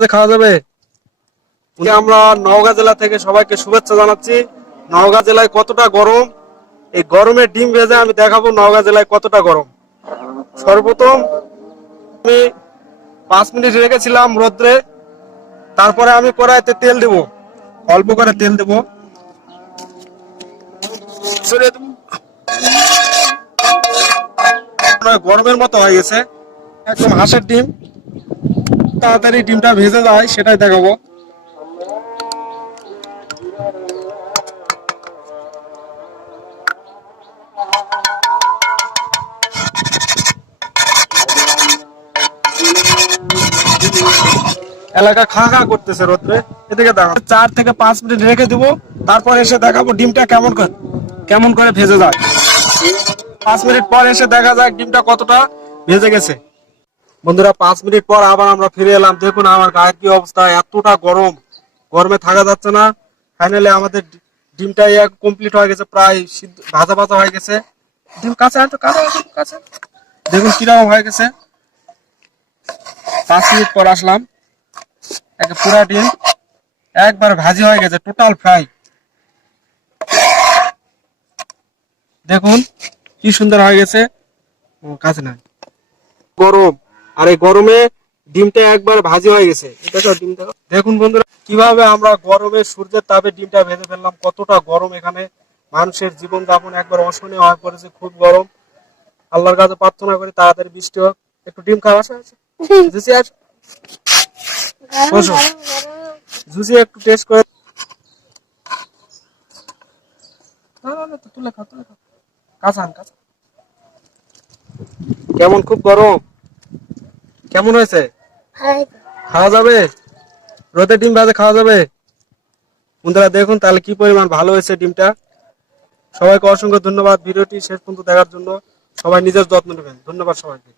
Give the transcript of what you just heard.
খাওয়া যাবে? আমরা নওগাঁ জেলা থেকে সবাইকে শুভেচ্ছা জানাচ্ছি। নওগাঁ জেলায় কতটা গরম? এই গরমে ডিম ভেজে আমি দেখাবো নওগাঁ জেলায় কতটা গরম। সর্বপ্রথম আমি পাঁচ মিনিট রেখেছিলাম রোদ্রে। তারপরে আমি কড়াইতে তেল দেব। অল্প করে তেল দেব। গরমের মতো হয়ে গেছে। একদম হাঁসের ডিম। তাড়াতাড়ি ডিমটা ভেজে যায় সেটাই দেখাবো। এলাকা খা খা করতেছে রোদ্রে। এদিকে দেখো চার থেকে পাঁচ মিনিট রেখে দিব, তারপর এসে দেখাবো ডিমটা কেমন করে কেমন করে ভেজে যায়। পাঁচ মিনিট পর এসে দেখা যায় ডিমটা কতটা ভেজে গেছে। বন্ধুরা, পাঁচ মিনিট পর আবার আমরা ফিরে এলাম। দেখুন আমার গায়ের কি অবস্থা, এতটা গরম। গরমে থাকা যাচ্ছে না। ফাইনালি আমাদের ডিমটা কমপ্লিট হয়ে গেছে, প্রায় ভাজা ভাজা হয়ে গেছে। ডিম কাঁচা একটু দেখুন কীরকম হয়ে গেছে। পাঁচ মিনিট পর আসলাম। পুরা ডিম একবার ভাজি হয়ে গেছে টোটাল ফ্রাই দেখুন কি সুন্দর হয়ে গেছে। কাছে নাই। গরম। আর এই গরমে ডিমটা একবার ভাজি হয়ে গেছে। দেখো ডিম দেখুন বন্ধুরা, কীভাবে আমরা গরমে সূর্যের তাপে ডিমটা ভেজে ফেললাম, কতটা গরম এখানে। মানুষের জীবন যাপন একবার অসহনীয় হয়ে পড়েছে, খুব গরম। আল্লাহর কাছে প্রার্থনা করি, তাড়াতাড়ি বৃষ্টি হোক। একটু ডিম খাওয়া একটু টেস্ট করে। কেমন? খুব গরম। কেমন হয়েছে? খাওয়া যাবে? রোদে ডিম ভাজে খাওয়া যাবে? বন্ধুরা দেখুন তাহলে কি পরিমাণ ভালো হয়েছে ডিমটা। সবাইকে অসংখ্য ধন্যবাদ। ভিডিওটি শেষ পর্যন্ত দেখার জন্য সবাই নিজের যত্ন নেবেন। ধন্যবাদ সবাইকে।